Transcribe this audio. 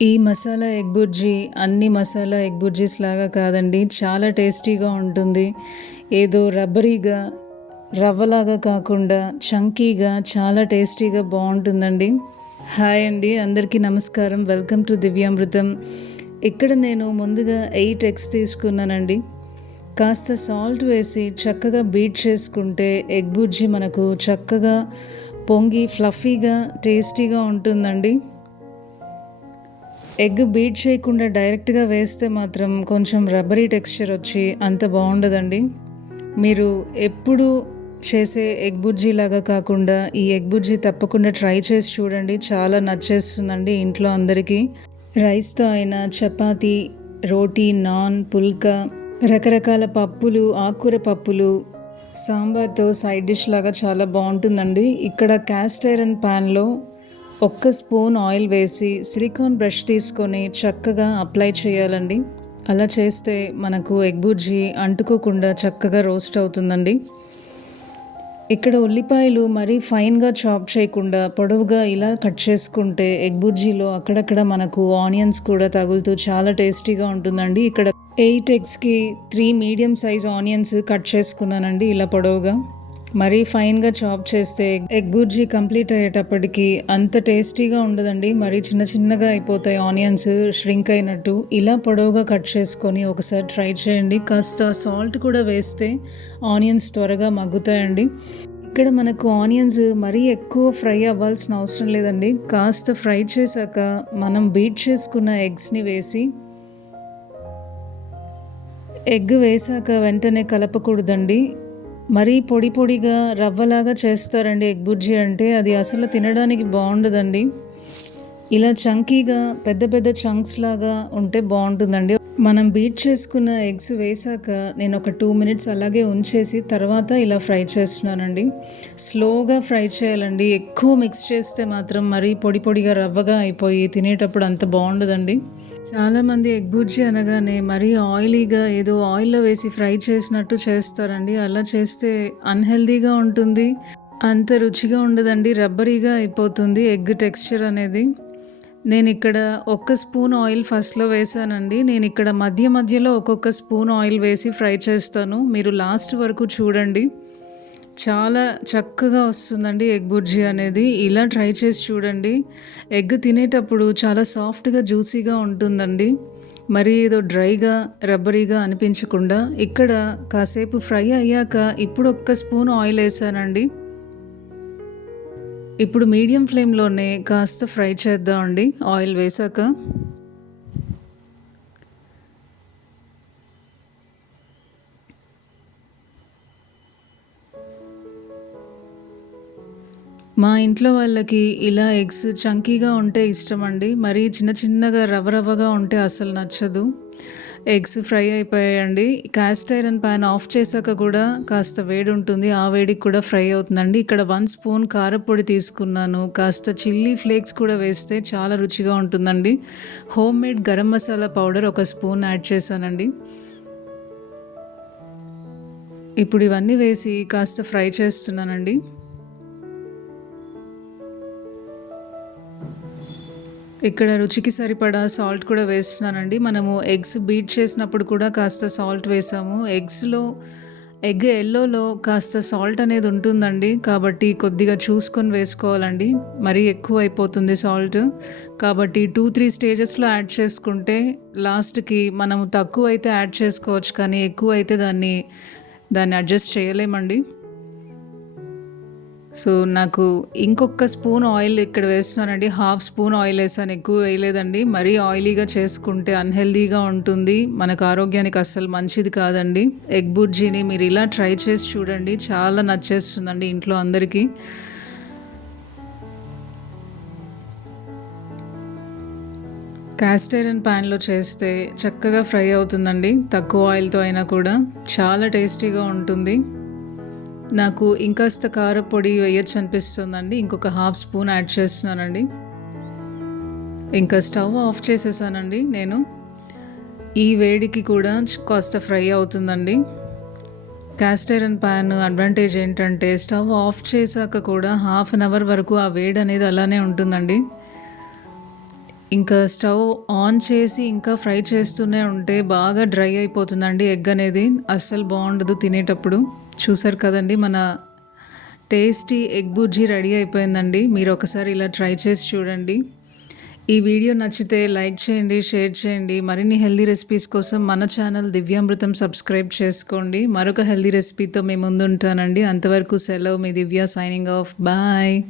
ఈ మసాలా ఎగ్ బుర్జీ అన్ని మసాలా ఎగ్ బుర్జీస్ లాగా కాదండి. చాలా టేస్టీగా ఉంటుంది. ఏదో రబ్బరీగా రవ్వలాగా కాకుండా చంకీగా చాలా టేస్టీగా బాగుంటుందండి. హాయ్ అండి, అందరికీ నమస్కారం. Welcome to Divyamrutham. ఇక్కడ నేను ముందుగా 8 ఎగ్స్ తీసుకున్నానండి. కాస్త సాల్ట్ వేసి చక్కగా బీట్ చేసుకుంటే ఎగ్ బుర్జీ మనకు చక్కగా పొంగి ఫ్లఫీగా టేస్టీగా ఉంటుందండి. ఎగ్ బీట్ చేయకుండా డైరెక్ట్గా వేస్తే మాత్రం కొంచెం రబ్బరీ టెక్స్చర్ వచ్చి అంత బాగుండదండి. మీరు ఎప్పుడు చేసే ఎగ్ బుర్జీ లాగా కాకుండా ఈ ఎగ్ బుర్జీ తప్పకుండా ట్రై చేసి చూడండి. చాలా నచ్చేస్తుందండి ఇంట్లో అందరికీ. రైస్తో అయినా, చపాతీ, రోటీ, నాన్, పుల్కా, రకరకాల పప్పులు, ఆకుకూర పప్పులు, సాంబార్తో సైడ్ డిష్ లాగా చాలా బాగుంటుందండి. ఇక్కడ క్యాస్ట్ ఐరన్ ప్యాన్లో 1 స్పూన్ ఆయిల్ వేసి సిలికాన్ బ్రష్ తీసుకొని చక్కగా అప్లై చేయాలండి. అలా చేస్తే మనకు ఎగ్ బుర్జీ అంటుకోకుండా చక్కగా రోస్ట్ అవుతుందండి. ఇక్కడ ఉల్లిపాయలు మరీ ఫైన్గా చాప్ చేయకుండా పొడవుగా ఇలా కట్ చేసుకుంటే ఎగ్ బుర్జీలో అక్కడక్కడ మనకు ఆనియన్స్ కూడా తగులుతూ చాలా టేస్టీగా ఉంటుందండి. ఇక్కడ 8 ఎగ్స్కి 3 మీడియం సైజ్ ఆనియన్స్ కట్ చేసుకున్నానండి ఇలా పొడవుగా. మరీ ఫైన్గా చాప్ చేస్తే ఎగ్ బుర్జీ కంప్లీట్ అయ్యేటప్పటికి అంత టేస్టీగా ఉండదండి. మరీ చిన్న చిన్నగా అయిపోతాయి ఆనియన్స్, ష్రింక్ అయినట్టు. ఇలా పొడవుగా కట్ చేసుకొని ఒకసారి ట్రై చేయండి. కాస్త సాల్ట్ కూడా వేస్తే ఆనియన్స్ త్వరగా మగ్గుతాయండి. ఇక్కడ మనకు ఆనియన్స్ మరీ ఎక్కువ ఫ్రై అవ్వాల్సిన అవసరం లేదండి. కాస్త ఫ్రై చేశాక మనం బీట్ చేసుకున్న ఎగ్స్ని వేసి, ఎగ్ వేసాక వెంటనే కలపకూడదండి. మరీ పొడి పొడిగా రవ్వలాగా చేస్తారండి ఎగ్ బుర్జీ అంటే, అది అసలు తినడానికి బాగుండదండి. ఇలా చంకీగా పెద్ద పెద్ద చంక్స్ లాగా ఉంటే బాగుంటుందండి. మనం బీట్ చేసుకున్న ఎగ్స్ వేసాక నేను ఒక 2 మినిట్స్ అలాగే ఉంచేసి తర్వాత ఇలా ఫ్రై చేస్తున్నానండి. స్లోగా ఫ్రై చేయాలండి. ఎక్కువ మిక్స్ చేస్తే మాత్రం మరీ పొడి పొడిగా రవ్వగా అయిపోయి తినేటప్పుడు అంత బాగుండదండి. చాలామంది ఎగ్ బుర్జీ అనగానే మరీ ఆయిలీగా ఏదో ఆయిల్లో వేసి ఫ్రై చేసినట్టు చేస్తారండి. అలా చేస్తే అన్హెల్దీగా ఉంటుంది, అంత రుచిగా ఉండదండి. రబ్బరీగా అయిపోతుంది ఎగ్ టెక్స్చర్ అనేది. నేను ఇక్కడ 1 స్పూన్ ఆయిల్ ఫస్ట్లో వేసానండి. నేను ఇక్కడ మధ్య మధ్యలో ఒక్కొక్క స్పూన్ ఆయిల్ వేసి ఫ్రై చేస్తాను. మీరు లాస్ట్ వరకు చూడండి. చాలా చక్కగా వస్తుందండి ఎగ్ బుర్జీ అనేది. ఇలా ట్రై చేసి చూడండి. ఎగ్ తినేటప్పుడు చాలా సాఫ్ట్గా జ్యూసీగా ఉంటుందండి. మరి ఏదో డ్రైగా రబ్బరీగా అనిపించకుండా. ఇక్కడ కాసేపు ఫ్రై అయ్యాక ఇప్పుడు 1 స్పూన్ ఆయిల్ వేసానండి. ఇప్పుడు మీడియం ఫ్లేమ్లోనే కాస్త ఫ్రై చేద్దామండి ఆయిల్ వేసాక. మా ఇంట్లో వాళ్ళకి ఇలా ఎగ్స్ చంకీగా ఉంటే ఇష్టం అండి. మరీ చిన్న చిన్నగా రవ్వ రవ్వగా ఉంటే అసలు నచ్చదు. ఎగ్స్ ఫ్రై అయిపోయాయండి. క్యాస్ట్ ఐరన్ ప్యాన్ ఆఫ్ చేశాక కూడా కాస్త వేడి ఉంటుంది, ఆ వేడికి కూడా ఫ్రై అవుతుందండి. ఇక్కడ 1 స్పూన్ కారపొడి తీసుకున్నాను. కాస్త చిల్లీ ఫ్లేక్స్ కూడా వేస్తే చాలా రుచిగా ఉంటుందండి. Home made garam masala powder 1 spoon add చేశానండి. ఇప్పుడు ఇవన్నీ వేసి కాస్త ఫ్రై చేస్తున్నానండి. ఇక్కడ రుచికి సరిపడా సాల్ట్ కూడా వేస్తున్నానండి. మనము ఎగ్స్ బీట్ చేసినప్పుడు కూడా కాస్త సాల్ట్ వేసాము. ఎగ్ ఎల్లోలో కాస్త సాల్ట్ అనేది ఉంటుందండి, కాబట్టి కొద్దిగా చూసుకొని వేసుకోవాలండి. మరీ ఎక్కువ అయిపోతుంది సాల్ట్, కాబట్టి 2-3 స్టేజెస్లో యాడ్ చేసుకుంటే లాస్ట్కి మనము తక్కువ అయితే యాడ్ చేసుకోవచ్చు, కానీ ఎక్కువ అయితే దాన్ని అడ్జస్ట్ చేయలేమండి. సో నాకు ఇంకొక స్పూన్ ఆయిల్ ఇక్కడ వేస్తున్నానండి. 1/2 స్పూన్ ఆయిల్ వేసాను, ఎక్కువ వేయలేదండి. మరీ ఆయిలీగా చేసుకుంటే అన్హెల్దీగా ఉంటుంది, మనకు ఆరోగ్యానికి అస్సలు మంచిది కాదండి. ఎగ్ బుర్జీని మీరు ఇలా ట్రై చేసి చూడండి, చాలా నచ్చేస్తుందండి ఇంట్లో అందరికీ. క్యాస్ట్ ఐరన్ ప్యాన్లో చేస్తే చక్కగా ఫ్రై అవుతుందండి, తక్కువ ఆయిల్తో అయినా కూడా చాలా టేస్టీగా ఉంటుంది. నాకు ఇంకాస్త కారపొడి వేయచ్చు అనిపిస్తుందండి. ఇంకొక 1/2 స్పూన్ యాడ్ చేస్తున్నానండి. ఇంకా స్టవ్ ఆఫ్ చేసేసానండి నేను. ఈ వేడికి కూడా కాస్త ఫ్రై అవుతుందండి. క్యాస్ట్ ఐరన్ ప్యాన్ అడ్వాంటేజ్ ఏంటంటే స్టవ్ ఆఫ్ చేశాక కూడా 1/2 అవర్ వరకు ఆ వేడి అనేది అలానే ఉంటుందండి. ఇంకా స్టవ్ ఆన్ చేసి ఇంకా ఫ్రై చేస్తూనే ఉంటే బాగా డ్రై అయిపోతుందండి ఎగ్ అనేది. అస్సలు బాగుండదు తినేటప్పుడు. చూసారు కదండి, మన టేస్టీ ఎగ్ బుర్జీ రెడీ అయిపోయిందండి. మీరు ఒకసారి ఇలా ట్రై చేసి చూడండి. ఈ వీడియో నచ్చితే లైక్ చేయండి, షేర్ చేయండి. మరిన్ని హెల్దీ రెసిపీస్ కోసం మన ఛానల్ దివ్యామృతం సబ్స్క్రైబ్ చేసుకోండి. మరొక హెల్దీ రెసిపీతో మేము ముందుంటానండి. అంతవరకు సెలవు. మీ దివ్య సైనింగ్ ఆఫ్. బాయ్.